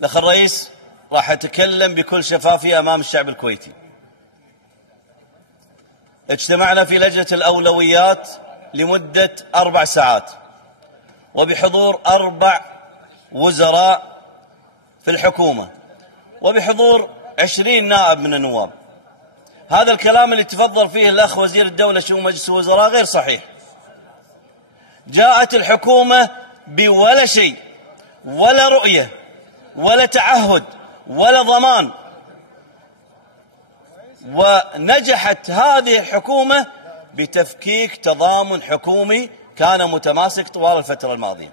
الأخ الرئيس راح أتكلم بكل شفافية أمام الشعب الكويتي. اجتمعنا في لجنة الأولويات لمدة 4 ساعات وبحضور 4 وزراء في الحكومة وبحضور 20 نائب من النواب. هذا الكلام اللي تفضل فيه الأخ وزير الدولة شؤون مجلس الوزراء غير صحيح. جاءت الحكومة بولا شيء، ولا رؤية، ولا تعهد، ولا ضمان، ونجحت هذه الحكومة بتفكيك تضامن حكومي كان متماسك طوال الفترة الماضية.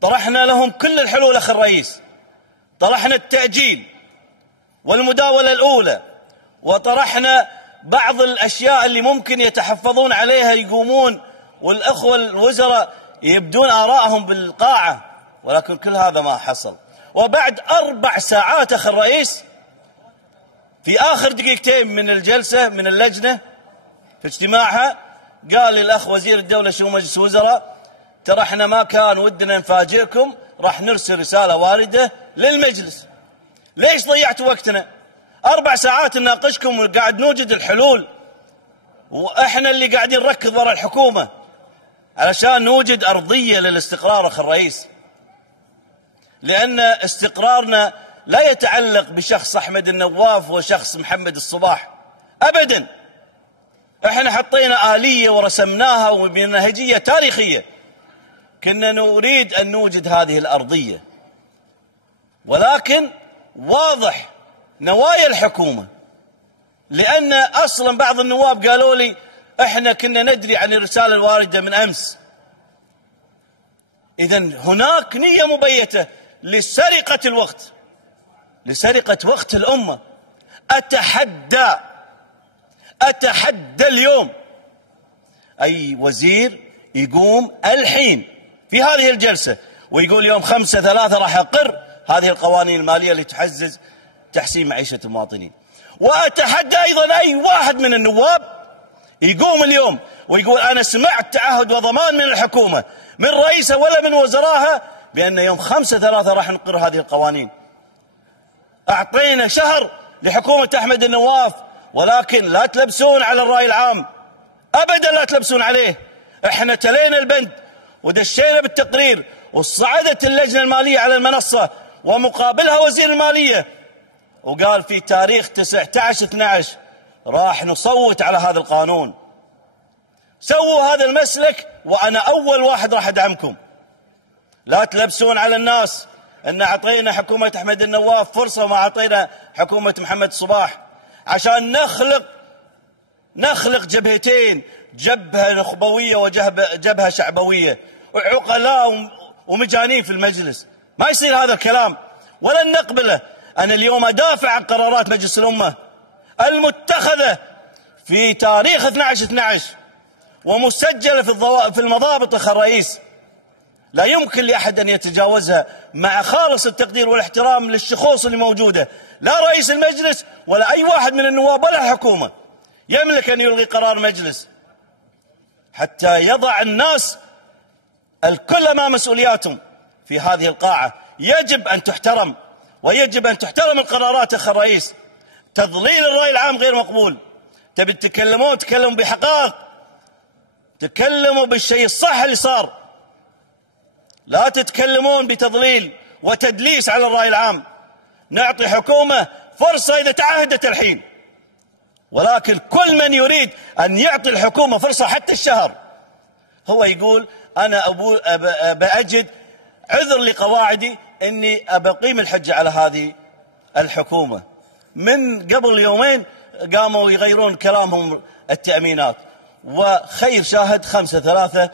طرحنا لهم كل الحلول أخي الرئيس، طرحنا التأجيل والمداولة الأولى، وطرحنا بعض الأشياء اللي ممكن يتحفظون عليها يقومون والأخوة الوزراء يبدون آراءهم بالقاعة، ولكن كل هذا ما حصل. وبعد 4 ساعات أخي الرئيس في آخر دقيقتين من الجلسة من اللجنة في اجتماعها قال الأخ وزير الدولة شؤون مجلس الوزراء ترى احنا ما كان ودنا نفاجئكم، راح نرسل رسالة واردة للمجلس. ليش ضيعتوا وقتنا؟ 4 ساعات نناقشكم وقاعد نوجد الحلول، واحنا اللي قاعدين نركض وراء الحكومة علشان نوجد أرضية للاستقرار أخي الرئيس. لأن استقرارنا لا يتعلق بشخص أحمد النواف وشخص محمد الصباح أبدا. احنا حطينا آلية ورسمناها وبمنهجية تاريخية، كنا نريد أن نوجد هذه الأرضية، ولكن واضح نوايا الحكومة. لأن أصلا بعض النواب قالوا لي احنا كنا ندري عن الرسالة الواردة من أمس. إذن هناك نية مبيتة لسرقة الوقت، لسرقة وقت الأمة. أتحدى اليوم أي وزير يقوم الحين في هذه الجلسة ويقول يوم 5/3 راح أقر هذه القوانين المالية اللي تعزز تحسين معيشة المواطنين. وأتحدى أيضا أي واحد من النواب يقوم اليوم ويقول أنا سمعت تعهد وضمان من الحكومة من رئيسها ولا من وزراها بأن يوم 5/3 راح نقر هذه القوانين. أعطينا شهر لحكومة أحمد النواف، ولكن لا تلبسون على الرأي العام أبدا، لا تلبسون عليه. احنا تلينا البند ودشينا بالتقرير وصعدت اللجنة المالية على المنصة ومقابلها وزير المالية وقال في تاريخ 19/12 راح نصوت على هذا القانون. سووا هذا المسلك وأنا أول واحد راح أدعمكم. لا تلبسون على الناس أن أعطينا حكومة أحمد النواف فرصة وما أعطينا حكومة محمد الصباح، عشان نخلق جبهتين، جبهة نخبوية وجبهة شعبوية، وعقلاء ومجانين في المجلس. ما يصير هذا الكلام ولن نقبله. أنا اليوم أدافع عن قرارات مجلس الأمة المتخذة في تاريخ 12/12 ومسجلة في المضابط أخي الرئيس، لا يمكن لأحد أن يتجاوزها، مع خالص التقدير والاحترام للشخوص اللي موجودة. لا رئيس المجلس ولا أي واحد من النواب ولا الحكومة يملك أن يلغي قرار مجلس حتى يضع الناس الكل أمام مسؤولياتهم في هذه القاعة. يجب أن تحترم ويجب أن تحترم القرارات أخي الرئيس. تضليل الرأي العام غير مقبول. تبي تتكلمون تكلموا بحقائق، تكلموا بالشيء الصح اللي صار، لا تتكلمون بتضليل وتدليس على الرأي العام. نعطي حكومة فرصة إذا تعهدت الحين، ولكن كل من يريد أن يعطي الحكومة فرصة حتى الشهر هو يقول أنا بأجد عذر لقواعدي أني أقيم الحجة على هذه الحكومة. من قبل يومين قاموا يغيرون كلامهم التأمينات، وخير شاهد 5/3